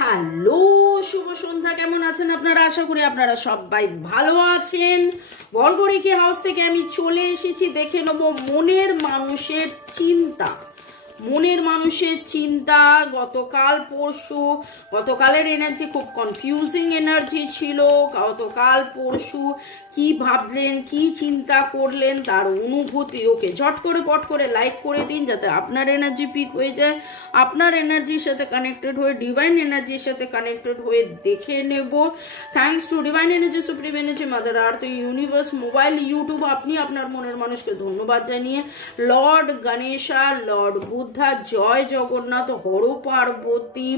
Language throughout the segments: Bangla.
হ্যালো, শুভ সন্ধ্যা। কেমন আছেন আপনারা? আশা করি আপনারা সবাই ভালো আছেন। বর্গরেখে হাউস থেকে আমি চলে এসেছি। দেখে নেব মনের মানুষের চিন্তা। মনের মানুষের চিন্তা গতকালের এনার্জি খুব কনফিউজিং এনার্জি ছিল। গতকাল পরশু কি ভাবলেন, কি চিন্তা করলেন, তার অনুভূতি। ওকে, ঝট করে পট করে লাইক করে দিন যাতে আপনার এনার্জি পিক হয়ে যায়। আপনার এনার্জির সাথে কানেক্টেড হয়ে, ডিভাইন এনার্জির সাথে কানেক্টেড হয়ে দেখে নেব। Thanks to divine energy, supreme energy, mother earth, universe, mobile, YouTube, আপনি আপনার মনের মানুষকে ধন্যবাদ জানিয়ে লর্ড গণেশা, লর্ড বুদ্ধা, জয় Jagannath, Har Parvati,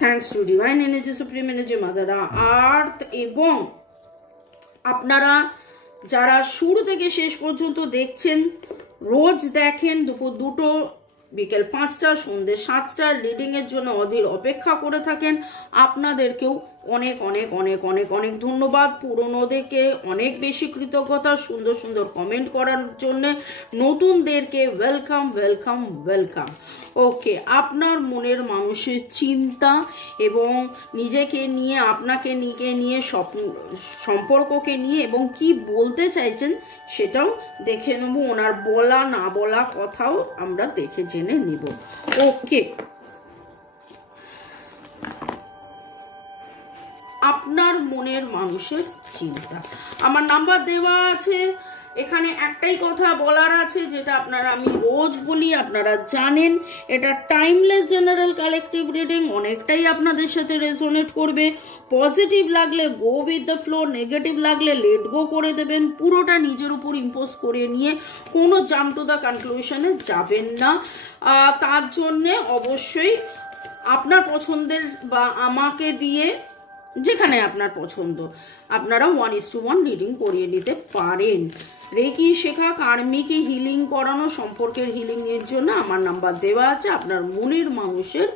thanks to divine energy, supreme energy, mother earth. এবং আপনারা যারা শুরু থেকে শেষ পর্যন্ত দেখছেন, রোজ দেখেন, দুপুর 2টো, বিকেল 5টা, সন্ধ্যে 7টার রিডিংয়ের জন্য অধীর অপেক্ষা করে থাকেন, আপনাদেরকেও অনেক অনেক অনেক অনেক অনেক ধন্যবাদ। পুরনোদেরকে অনেক বেশি কৃতজ্ঞতা, সুন্দর সুন্দর কমেন্ট করার জন্য। নতুনদেরকে ওয়েলকাম ওয়েলকাম ওয়েলকাম। ওকে, আপনার মনের মানুষের চিন্তা এবং নিজেকে নিয়ে, আপনাকে নিয়ে সম্পর্ককে নিয়ে এবং কি বলতে চাইছেন সেটাও দেখে নেব। ওনার বলা না বলা কথাও আমরা দেখে জেনে নিব। ওকে, আপনার মনের মানুষের চিন্তা। আমার নাম্বার দেওয়া আছে এখানে। একটাই কথা বলার আছে, যেটা আপনারা, আমি রোজ বলি, আপনারা জানেন, এটা টাইমলেস জেনারেল কালেকটিভ রিডিং। অনেকটাই আপনাদের সাথে রেজোনেট করবে। পজিটিভ লাগলে go with the flow, negative লাগলে লেট গো করে দেবেন। পুরোটা নিজের উপর ইম্পোজ করে নিয়ে কোনো জাম্প টু দ্য কনক্লুশনে যাবেন না। তার জন্যে অবশ্যই আপনার পছন্দের বা আমাকে দিয়ে, যেখানে আপনার পছন্দ, আপনারা 1:1 রিডিং করিয়ে নিতে পারেন। রেকি শেখা, কার্মিকে হিলিং করানো, সম্পর্কের হিলিং এর জন্য আমার নাম্বার দেওয়া আছে। আপনার মনের মানুষের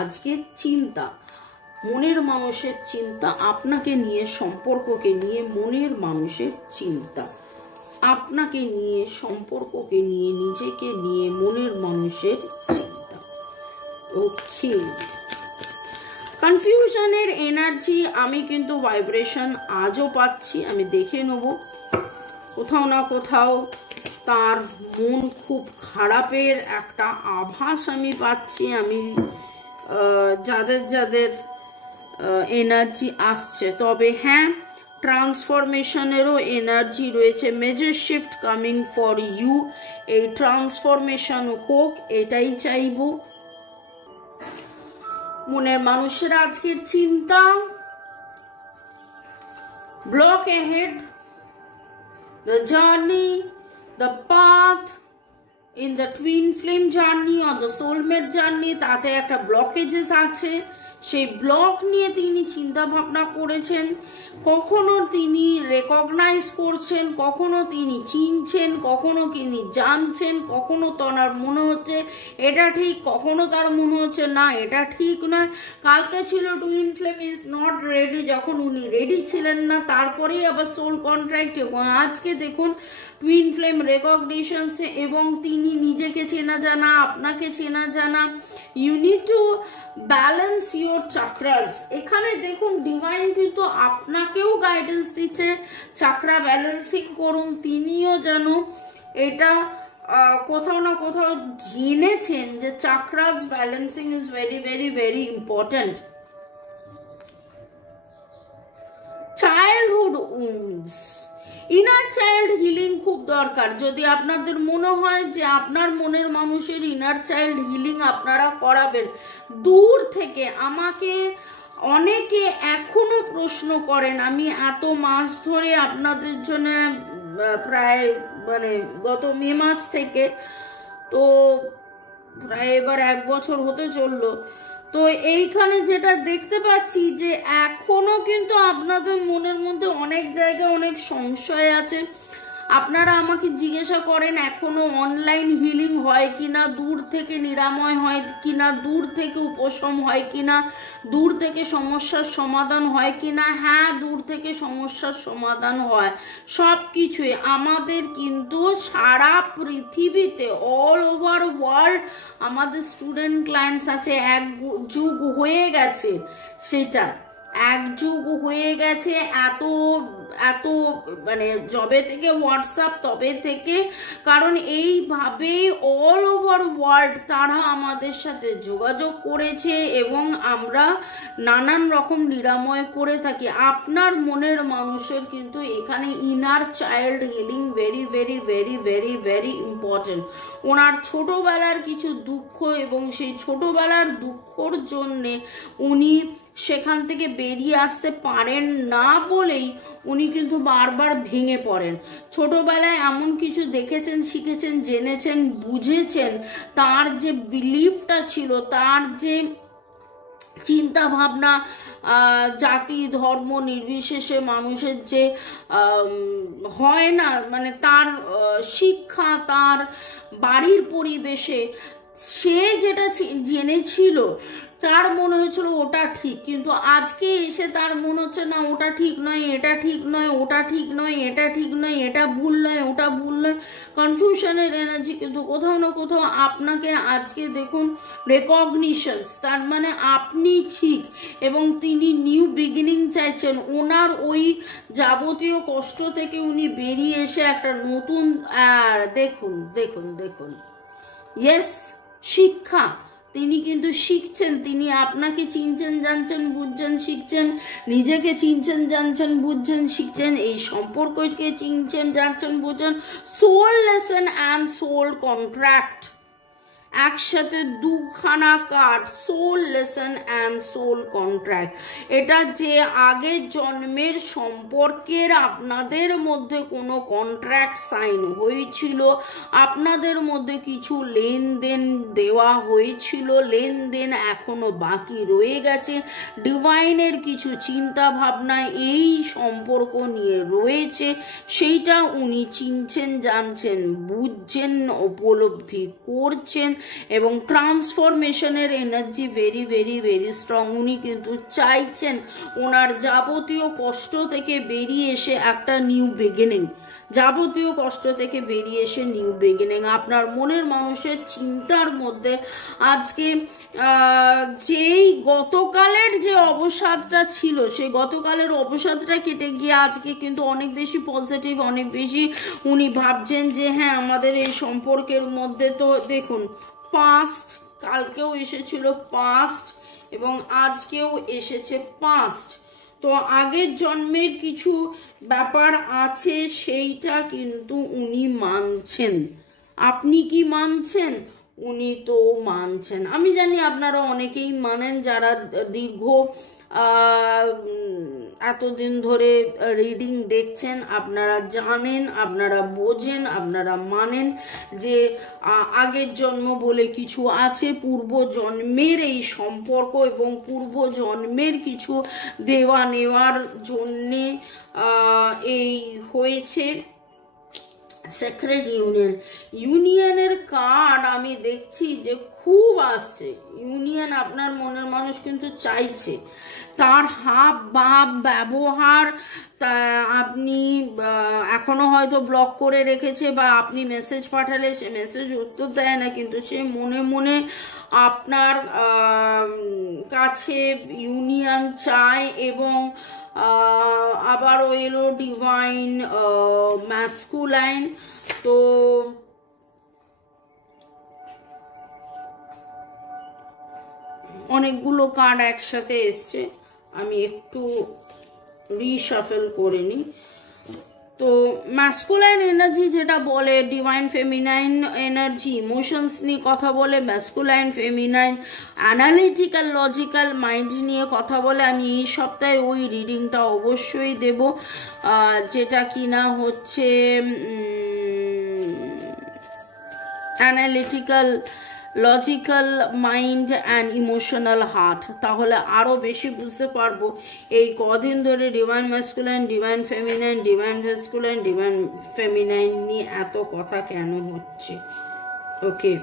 আজকে চিন্তা, মনের মানুষের চিন্তা আপনাকে নিয়ে, সম্পর্ককে নিয়ে, মনের মানুষের চিন্তা আপনাকে নিয়ে, সম্পর্ককে নিয়ে, নিজেকে নিয়ে, মনের মানুষের চিন্তা। ওকে, কনফিউশনের এনার্জি আমি কিন্তু ভাইব্রেশন আজও পাচ্ছি। আমি দেখে নেব, কোথাও না কোথাও তার মন খুব খারাপের একটা আভাস আমি পাচ্ছি। আমি যাদের এনার্জি আসছে, তবে হ্যাঁ, ট্রান্সফরমেশনেরও এনার্জি রয়েছে। Major shift coming for you. এই ট্রান্সফরমেশন হোক, এটাই চাইবো। মনের মানুষের আজকের চিন্তা, block ahead, the journey, the path in the twin flame journey or the soulmate journey, তাতে একটা ব্লকেজেস আছে। সেই ব্লক নিয়ে তিনি চিন্তা ভাবনা করেছেন। কখনো তিনি রেকগনাইজ করছেন, কখনো তিনি চিনছেন, কখনো তিনি জানছেন, কখনো তার মনে হচ্ছে এটা ঠিক, কখনো তার মনে হচ্ছে না এটা ঠিক নয়। কালকে ছিল twin flame is not ready, যখন উনি রেডি ছিলেন না, তারপরেই আবার সোল কন্ট্রাক্ট। এবং আজকে দেখুন টুইন ফ্লেম রেকগনিশনসে, এবং তিনি নিজেকে চেনা জানা, আপনাকে চেনা জানা। You need to balance your chakras. এখানে দেখুন ডিভাইন কিন্তু আপনাকেও গাইডেন্স দিচ্ছে, চাকরা ব্যালেন্সিং করুন। তিনিও যেন এটা কোথাও না কোথাও জেনেছেন যে chakras balancing is very very very important. Childhood wounds, inner child healing খুব দরকার। যদি আপনাদের মনে হয় যে আপনার মনের মানুষের ইনার চাইল্ড হিলিং আপনারা করাবেন দূর থেকে, আমাকে অনেকে এখনো প্রশ্ন করেন। আমি এত মাস ধরে আপনাদের জন্য, প্রায় গত মে মাস থেকে, তো প্রায় এবার 1 বছর হতে চললো। তো এইখানে যেটা দেখতে পাচ্ছি যে এখনো কিন্তু আপনাদের মনের মধ্যে অনেক জায়গায় অনেক সংশয় আছে। আপনারা আমাকে জিজ্ঞাসা করেন এখনো অনলাইন হিলিং হয় কিনা, দূর থেকে নিরাময় হয় কিনা, দূর থেকে উপশম হয় কিনা, দূর থেকে সমস্যার সমাধান হয় কিনা। হ্যাঁ, দূর থেকে সমস্যার সমাধান হয়। সব কিছুই আমাদের কিন্তু সারা পৃথিবীতে অল ওভার ওয়ার্ল্ড আমাদের স্টুডেন্ট ক্লায়েন্টস আছে। এক যুগ হয়ে গেছে, সেটা এক যুগ হয়ে গেছে। এত এত মানে যবে থেকে হোয়াটসঅ্যাপ তবে থেকে, কারণ এইভাবেই অল ওভার ওয়ার্ল্ড তারা আমাদের সাথে যোগাযোগ করেছে এবং আমরা নানান রকম নিরাময় করে থাকি। আপনার মনের মানুষের কিন্তু এখানে inner child healing very very very very very important. ওনার ছোটবেলার কিছু দুঃখ এবং সেই ছোটবেলার দুঃখর জন্যে উনি সেখান থেকে বেরিয়ে আসতে পারেন না বলেই উনি কিন্তু বারবার ভেঙে পড়েন। ছোটবেলায় এমন কিছু দেখেছেন, শিখেছেন, জেনেছেন, বুঝেছেন, তার যে বিলিফটা ছিল, তার যে চিন্তা ভাবনা, জাতি ধর্ম নির্বিশেষে মানুষের যে হয় না, মানে তার শিক্ষা, তার বাড়ির পরিবেশে সে যেটা জেনেছিল তার মনে হচ্ছিল ওটা ঠিক, কিন্তু আজকে এসে তার মনে হচ্ছে না ওটা ঠিক নয়, এটা ঠিক নয়, ওটা ঠিক নয়, এটা ঠিক নয়, এটা ভুল নয়, ওটা ভুল নয়। কনফিউশনের এনার্জি কিন্তু কোথাও না কোথাও আপনাকে আজকে দেখুন রেকগনিশনস, তার মানে আপনি ঠিক এবং তিনি নিউ বিগিনিং চাইছেন। ওনার ওই যাবতীয় কষ্ট থেকে উনি বেরিয়ে এসে একটা নতুন দেখুন দেখুন দেখুন ইয়েস শিক্ষা, তিনি কিন্তু শিখছেন, তিনি আপনাকে চিনছেন, জানছেন, বুঝছেন, শিখছেন, নিজেকে চিনছেন, জানছেন, বুঝছেন, শিখছেন, এই সম্পর্ককে চিনছেন, জানছেন, বুঝছেন। Soul lesson and soul contract একসাথে দুখানা card, soul lesson and soul contract. এটা যে আগের জন্মের সম্পর্কের আপনাদের মধ্যে কোনো কন্ট্রাক্ট সাইন হয়েছিল, আপনাদের মধ্যে কিছু লেনদেন দেওয়া হয়েছিল, লেনদেন এখনো বাকি রয়ে গেছে, ডিভাইনের কিছু চিন্তা ভাবনা এই সম্পর্ক নিয়ে রয়েছে, সেইটা উনি চিনছেন, জানছেন, বুঝছেন, উপলব্ধি করছেন এবং ট্রান্সফরমেশনের energy very very very strong. উনি কিন্তু চাইছেন ওনার যাবতীয় কষ্ট থেকে বেরিয়ে এসে একটা নিউ বিগিনিং, যাবতীয় কষ্ট থেকে বেরিয়ে এসে নিউ বিগিনিং। আপনার মনের মানুষের চিন্তার মধ্যে আজকে যেই গতকালের যে অবসাদটা ছিল, সেই গতকালের অবসাদটা কেটে গিয়ে আজকে কিন্তু অনেক বেশি পজিটিভ, অনেক বেশি উনি ভাবছেন যে হ্যাঁ আমাদের এই সম্পর্কের মধ্যে তো দেখুন পাস্ট, কালকেও এসেছিল পাস্ট এবং আজকেও এসেছে পাস্ট। তো আগের জন্মের কিছু ব্যাপার আছে, সেইটা কিন্তু উনি মানছেন। আপনি কি মানছেন? উনি তো মানছেন। আমি জানি আপনারা অনেকেই মানেন, যারা দীর্ঘ এতদিন ধরে রিডিং দেখছেন, আপনারা জানেন, আপনারা বোঝেন, আপনারা মানেন যে আগের জন্ম বলে কিছু আছে, পূর্ব জন্মের এই সম্পর্ক এবং পূর্ব জন্মের কিছু দেওয়া নেওয়ার জন্যে এই হয়েছে সেক্রেট ইউনিয়ন। ইউনিয়নের কার্ড আমি দেখছি যে খুব আসছে। ইউনিয়ন আপনার মনের মানুষ কিন্তু চাইছে, তার হাব ভাব ব্যবহার আপনি এখনো হয়তো ব্লক করে রেখেছে বা আপনি মেসেজ পাঠালে সে মেসেজ উত্তর দেয় না, কিন্তু সে মনে মনে আপনার কাছে ইউনিয়ন চায়। এবং আবারও এলো ডিভাইন ম্যাসকুলাইন। তো অনেকগুলো কার্ড একসাথে এসছে, আমি একটু রিশাফেল করে নিই। তো ম্যাসকুলাইন এনার্জি যেটা বলে, ডিভাইন ফেমিনাইন এনার্জি ইমোশনস নিয়ে কথা বলে, masculine feminine analytical logical mind নিয়ে কথা বলে। আমি এই সপ্তাহে ওই রিডিংটা অবশ্যই দেব, যেটা কিনা হচ্ছে analytical logical mind and emotional heart, তাহলে আরও বেশি বুঝতে পারবো এই কদিন ধরে divine masculine, divine feminine, divine masculine, divine feminine নিয়ে এত কথা কেন হচ্ছে। ওকে,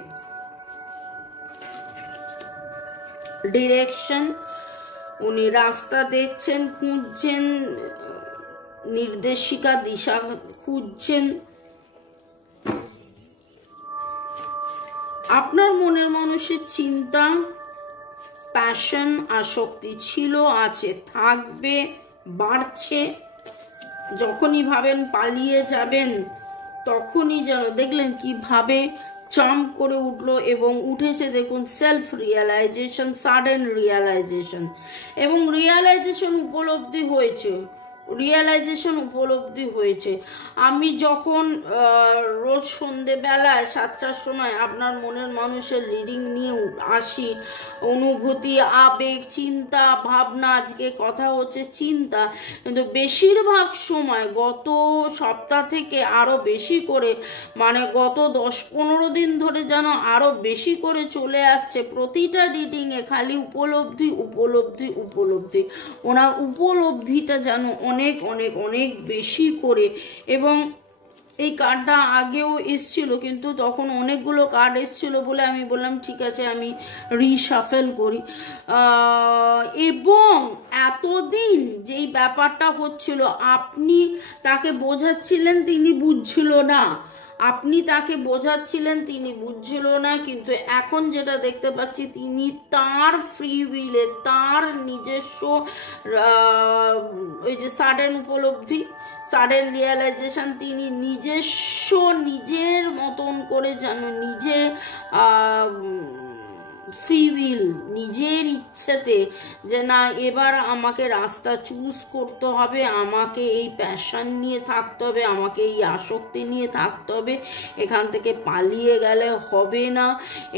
ডিরেকশন, উনি রাস্তা দেখছেন, খুঁজছেন, নির্দেশিকা দিশা খুঁজছেন। আপনার মনের মানুষের চিন্তা, প্যাশন, আসক্তি ছিল, আছে, থাকবে, বাড়ছে। যখনই ভাবেন পালিয়ে যাবেন তখনই যেন দেখলেন কিভাবে চাম্প করে উঠলো এবং উঠেছে। দেখুন সেলফ রিয়েলাইজেশন, সাডেন রিয়েলাইজেশন, এবং রিয়েলাইজেশন উপলব্ধি হয়েছে, রিয়েলাইজেশন উপলব্ধি হয়েছে। আমি যখন রোজ সন্ধেবেলায় 7টার সময় আপনার মনের মানুষের রিডিং নিয়ে আসি, অনুভূতি, আবেগ, চিন্তা, ভাবনা, আজকে কথা হচ্ছে চিন্তা, কিন্তু বেশিরভাগ সময় গত সপ্তাহ থেকে আরও বেশি করে, মানে গত 10-15 দিন ধরে যেন আরও বেশি করে চলে আসছে প্রতিটা রিডিংয়ে খালি উপলব্ধি, উপলব্ধি, উপলব্ধি। ওনার উপলব্ধিটা যেন অনেক অনেক অনেক বেশি করে। এবং এই কার্ডটা আগেও এসছিল, কিন্তু তখন অনেকগুলো কার্ড এসছিল বলে আমি বললাম ঠিক আছে আমি রিশাফেল করি। এবং এতদিন যেই ব্যাপারটা হচ্ছিল, আপনি তাকে বোঝাচ্ছিলেন, তিনি বুঝছিল না, আপনি তাকে বোঝাচ্ছিলেন, তিনি বুঝছিল না, কিন্তু এখন যেটা দেখতে পাচ্ছি তিনি তার ফ্রি উইলে, তার নিজস্ব ওই যে সাডেন উপলব্ধি, সাডেন রিয়েলাইজেশন, তিনি নিজস্ব নিজের মতন করে যেন নিজে ফ্রি উইল, নিজের ইচ্ছেতে যে না এবার আমাকে রাস্তা চুজ করতে হবে, আমাকে এই প্যাশন নিয়ে থাকতে হবে, আমাকে এই আসক্তি নিয়ে থাকতে হবে, এখান থেকে পালিয়ে গেলে হবে না।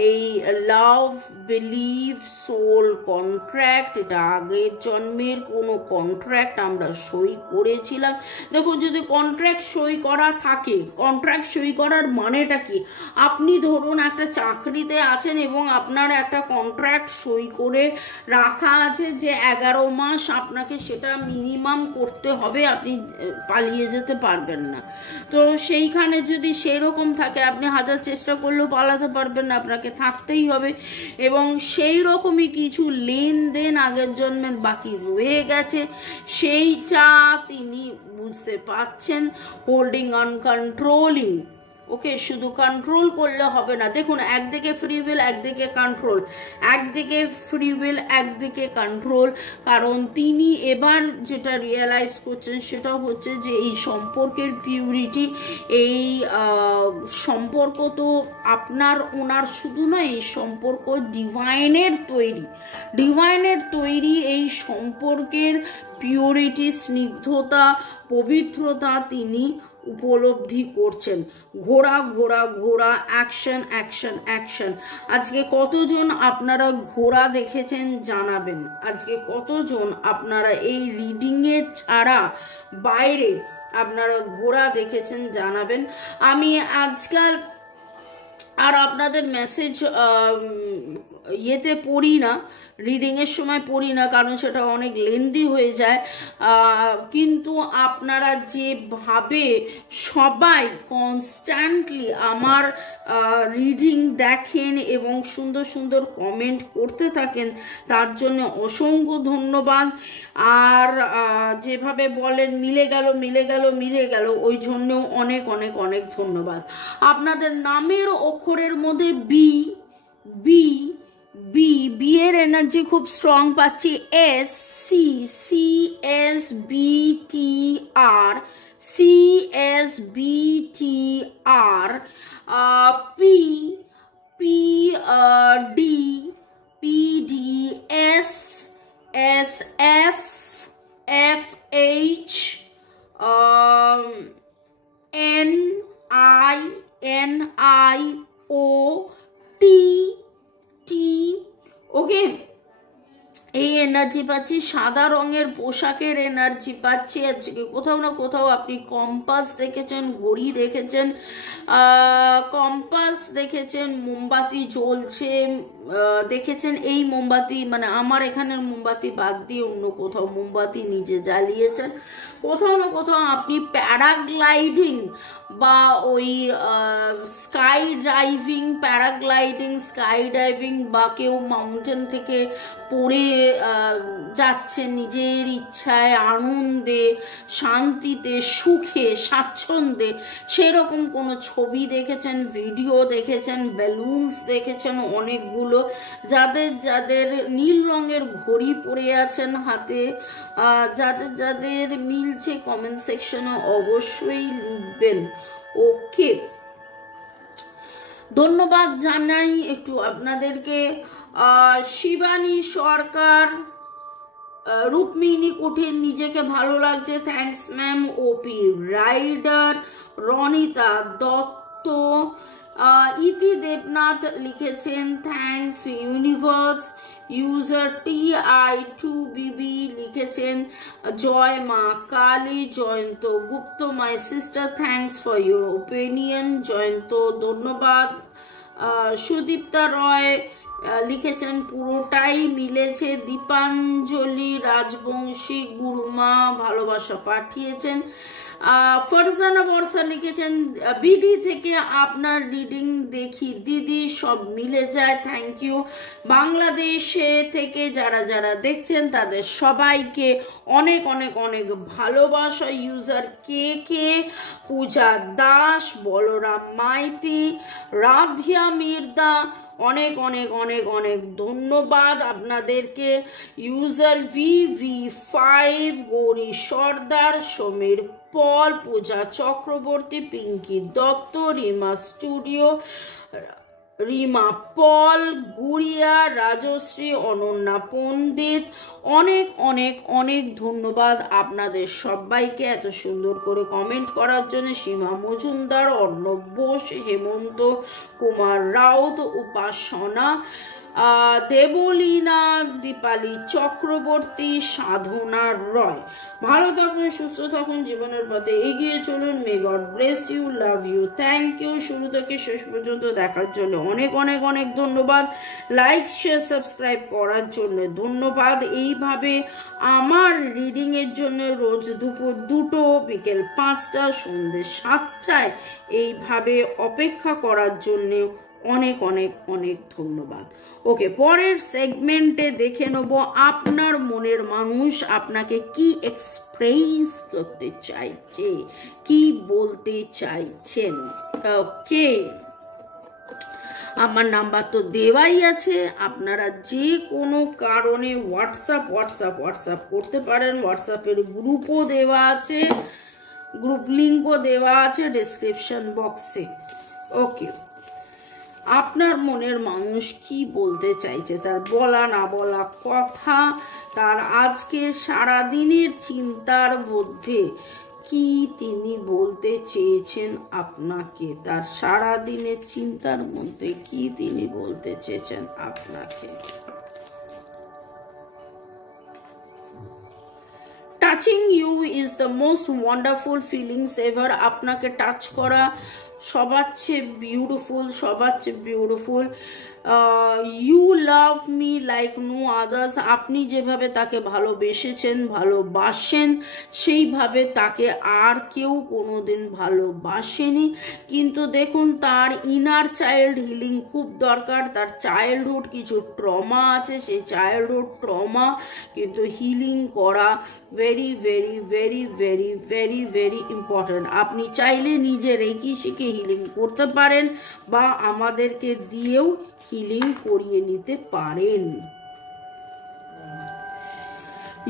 এই লাভ, বিলিভ, সোল কন্ট্রাক্ট, এটা আগের জন্মের কোনো কন্ট্রাক্ট আমরা সই করেছিলাম। দেখুন যদি কন্ট্রাক্ট সই করা থাকে, কন্ট্রাক্ট সই করার মানেটা কি? আপনি ধরুন একটা চাকরিতে আছেন এবং আপনার একটা কন্ট্রাক্ট সই করে রাখা আছে যে 11 মাস আপনাকে সেটা মিনিমাম করতে হবে, আপনি পালিয়ে যেতে পারবেন না। তো সেইখানে যদি সেই রকম থাকে, আপনি হাজার চেষ্টা করলেও পালাতে পারবেন না, আপনাকে থাকতেই হবে। এবং সেই রকমই কিছু লেনদেন আগের জন্মের বাকি রয়ে গেছে, সেইটা তিনি বুঝতে পারছেন। Holding on, controlling. ওকে, শুধু কন্ট্রোল করলে হবে না। দেখুন একদিকে ফ্রি উইল, একদিকে কন্ট্রোল, একদিকে ফ্রি উইল, একদিকে কন্ট্রোল। কারণ তিনি এবার যেটা রিয়েলাইজ করছেন সেটা হচ্ছে যে এই সম্পর্কের পিউরিটি, এই সম্পর্ক তো আপনার ওনার শুধু নয়, এই সম্পর্ক ডিভাইনের তৈরি, ডিভাইনের তৈরি। এই সম্পর্কের পিউরিটি, স্নিগ্ধতা, পবিত্রতা তিনি উপলব্ধি করছেন। ঘোড়া ঘোড়া ঘোড়া, অ্যাকশন অ্যাকশন অ্যাকশন। আজকে কতজন আপনারা ঘোড়া দেখেছেন জানাবেন। আজকে কতজন আপনারা এই রিডিংয়ের ছাড়া বাইরে আপনারা ঘোড়া দেখেছেন জানাবেন। আমি আজকাল আর আপনাদের মেসেজ ইয়েতে পড়ি না, রিডিংয়ের সময় পড়ি না, কারণ সেটা অনেক লেন্দি হয়ে যায়। কিন্তু আপনারা যেভাবে সবাই কনস্ট্যান্টলি আমার রিডিং দেখেন এবং সুন্দর সুন্দর কমেন্ট করতে থাকেন, তার জন্য অসংখ্য ধন্যবাদ। আর যেভাবে বলেন মিলে গেল মিলে গেল মিলে গেল, ওই জন্যও অনেক অনেক অনেক ধন্যবাদ। আপনাদের নামের অক্ষরের মধ্যে বি, বি, বি, বি এর এনার্জি খুব স্ট্রং পাচ্ছি। S, C, C S B T R, C S B T R, P, P D, P D, S, S F, F H, N I, N I O, T, T. Okay, এই এনার্জি পাচ্ছি, সাদা রঙের পোশাকের এনার্জি পাচ্ছি। আজকে কোথাও না কোথাও আপনি কম্পাস দেখেছেন, ঘড়ি দেখেছেন, কম্পাস দেখেছেন, মোমবাতি জ্বলছে দেখেছেন। এই মোমবাতি মানে আমার এখানের মোমবাতি বাদ দিয়ে অন্য কোথাও মোমবাতি নিজে জ্বালিয়েছেন। কোথাও না কোথাও আপনি প্যারাগ্লাইডিং বা ওই স্কাই ডাইভিং বা কেউ মাউন্টেন থেকে পড়ে যাচ্ছে নিজের ইচ্ছায়, আনন্দে, শান্তিতে, সুখে, স্বাচ্ছন্দ্যে, সেরকম কোনো ছবি দেখেছেন, ভিডিও দেখেছেন, বেলুনস দেখেছেন অনেকগুলো। যাদের নীল রঙের ঘড়ি পরে আছেন হাতে, যাদের মিলছে কমেন্ট সেকশনে অবশ্যই লিখবেন। ওকে, ধন্যবাদ জানাই একটু আপনাদেরকে। শিবানী সরকার, রুক্মিণী কুঠির, নিজেকে ভালো লাগছে, থ্যাংকস ম্যাম। ওপি রাইডার, রনিতা দত্ত, ইতি দেবনাথ লিখেছেন থ্যাংকস ইউনিভার্স। ইউজার TI2BB লিখেছেন জয় মা Kali. Jayanta Gupta, my sister, thanks for your opinion. Jayanta ধন্যবাদ। সুদীপ্তা রয় লিখেছেন পুরোটাই মিলেছে। দীপাঞ্জলি রাজবংশী, গুরুমা ভালোবাসা পাঠিয়েছেন। ফরজানা বর্ষা লিখেছেন বিডি থেকে আপনার রিডিং দেখি দিদি, সব মিলে যায়, থ্যাংক ইউ। বাংলাদেশে থেকে যারা দেখছেন তাদের সবাইকে অনেক অনেক অনেক ভালোবাসা। ইউজার কে, পূজা দাস, বলরাম মাইতি, রাধিয়া মির্দা, অনেক অনেক অনেক অনেক ধন্যবাদ আপনাদেরকে। ইউজার VV5, গৌরী সর্দার, সমীর পল, পূজা চক্রবর্তী, পিঙ্কি দত্ত, রিমা স্টুডিও, রিমা পল, গুড়িয়া, রাজশ্রী, অনন্যা পণ্ডিত, অনেক অনেক অনেক ধন্যবাদ আপনাদের সবাইকে এত সুন্দর করে কমেন্ট করার জন্য। সীমা মজুমদার, অর্ণব বোস, হেমন্ত কুমার রাউত, উপাসনা, দেবলীনা, দীপালি চক্রবর্তী, সাধনা রয়। ভালো থাকুন, সুস্থ থাকুন, জীবনের পথে এগিয়ে চলুন। May God bless you, love you, thank you. শুরু থেকে শেষ পর্যন্ত দেখার জন্য অনেক অনেক অনেক ধন্যবাদ। লাইক শেয়ার সাবস্ক্রাইব করার জন্য ধন্যবাদ। এইভাবে আমার রিডিংয়ের জন্য রোজ দুপুর 2টো, বিকেল 5টা, সন্ধ্যে 7টায় এইভাবে অপেক্ষা করার জন্য অনেক অনেক অনেক ধন্যবাদ। ওকে, পরের সেগমেন্টে দেখে নেব আপনার মনের মানুষ আপনাকে কি এক্সপ্রেস করতে চাইছে, কি বলতে চাইছেন। ওকে, আমার নাম্বার তো দেওয়াই আছে, আপনারা যে কোনো কারণে হোয়াটসঅ্যাপ করতে পারেন। হোয়াটসঅ্যাপের গ্রুপও দেওয়া আছে, গ্রুপ লিঙ্কও দেওয়া আছে ডেসক্রিপশন বক্সে। ওকে, আপনার মনের মানুষ কি বলতে চাইছে, তার বলা না বলা কথা, তার আজকে সারাদিনের চিন্তার মধ্যে কি তিনি বলতে চেয়েছেন আপনাকে, তার সারাদিনের চিন্তার মধ্যে কি তিনি বলতে চেয়েছেন আপনাকে। Touching you is the most wonderful feelings ever. আপনাকে টাচ করা সবার চেয়ে beautiful. You love me like no others. আপনি যেভাবে তাকে ভালোবাসেন সেইভাবে তাকে আর কেউ কোনোদিন ভালোবাসেনি। কিন্তু দেখুন, তার ইনার চাইল্ড হিলিং খুব দরকার। তার চাইল্ডহুড কিছু ট্রমা আছে, সেই চাইল্ডহুড ট্রমা কিন্তু হিলিং করা very very very very very very important. আপনি চাইলে নিজে রেকি শিখে হিলিং করতে পারেন বা আমাদেরকে দিয়েও হিলিং করিয়ে নিতে পারেন।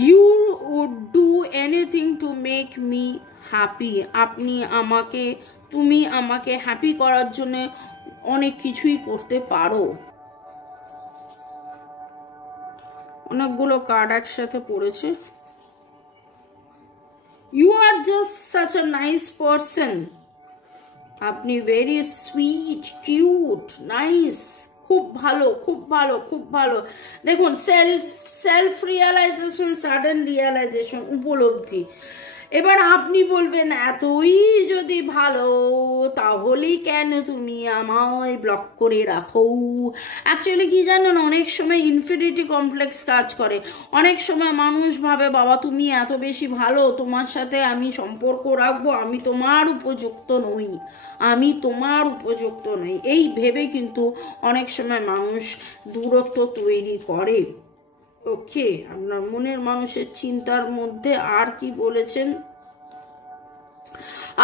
You would do anything to make me happy. তুমি আমাকে হ্যাপি করার জন্য অনেক কিছুই করতে পারো। অনেকগুলো কার্ড একসাথে পড়েছে। You are just such a nice person. আপনি ভেরি সুইট, কিউট, নাইস, খুব ভালো, খুব ভালো, খুব ভালো। দেখুন সেলফ রিয়েলাইজেশন, সাডেন রিয়েলাইজেশন, উপলব্ধি। এবার আপনি বলবেন এতই যদি ভালো তাহলেই কেন তুমি আমায় ব্লক করে রাখো। অ্যাকচুয়ালি কি জানেন, অনেক সময় ইনফিনিটি কমপ্লেক্স কাজ করে। অনেক সময় মানুষ ভাবে বাবা তুমি এত বেশি ভালো, তোমার সাথে আমি সম্পর্ক রাখবো, আমি তোমার উপযুক্ত নই, আমি তোমার উপযুক্ত নই, এই ভেবে কিন্তু অনেক সময় মানুষ দূরত্ব তৈরি করে। ওকে, আপনার মনের মানুষের চিন্তার মধ্যে আর কি বলেছেন?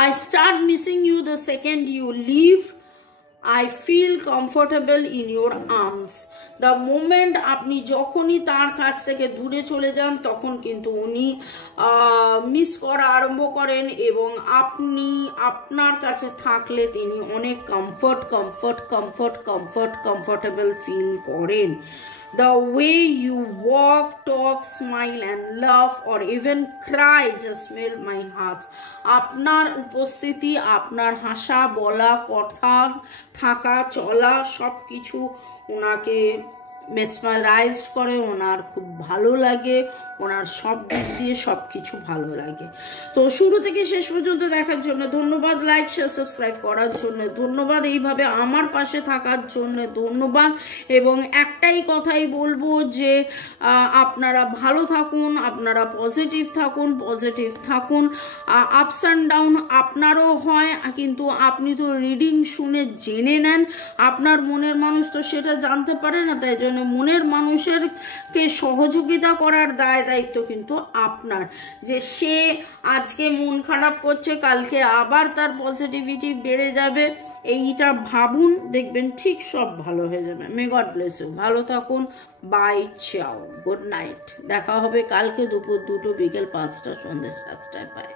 I start missing you the second you leave. I feel comfortable in your arms. The moment আপনি যখনই তার কাছ থেকে দূরে চলে যান তখন কিন্তু উনি মিস করা আরম্ভ করেন, এবং আপনি আপনার কাছে থাকলে তিনি অনেক কমফর্টেবল ফিল করেন। The way you walk, talk, smile and laugh or even cry just melt my heart. আপনার উপস্থিতি, আপনার হাসা, বলা, কথা, থাকা, চলা সব কিছু ওনাকে মেসমারাইজড করে, ওনার খুব ভালো লাগে, ওনার সব দিক দিয়ে সব কিছু ভালো লাগে। তো শুরু থেকে শেষ পর্যন্ত দেখার জন্য ধন্যবাদ, লাইক শেয়ার সাবস্ক্রাইব করার জন্য ধন্যবাদ, এইভাবে আমার পাশে থাকার জন্য ধন্যবাদ। এবং একটাই কথাই বলবো যে আপনারা ভালো থাকুন, আপনারা পজিটিভ থাকুন। আপস অ্যান্ড ডাউন আপনারও হয়, কিন্তু আপনি তো রিডিং শুনে জেনে নেন, আপনার মনের মানুষ তো সেটা জানতে পারে না, তাই জন্য মনের মানুষেরকে সহযোগিতা করার দায়িত্ব কিন্তু আপনার। যে সে আজকে মন খারাপ করছে, কালকে আবার তার পজিটিভিটি বেড়ে যাবে, এইটা ভাবুন, দেখবেন ঠিক সব ভালো হয়ে যাবে। মে গড ব্লেস ইউ, ভালো থাকুন, বাই, চাও, গুড নাইট। দেখা হবে কালকে দুপুর 2টো, বিকেল 5টা, সন্ধ্যে 7টায়। বাই।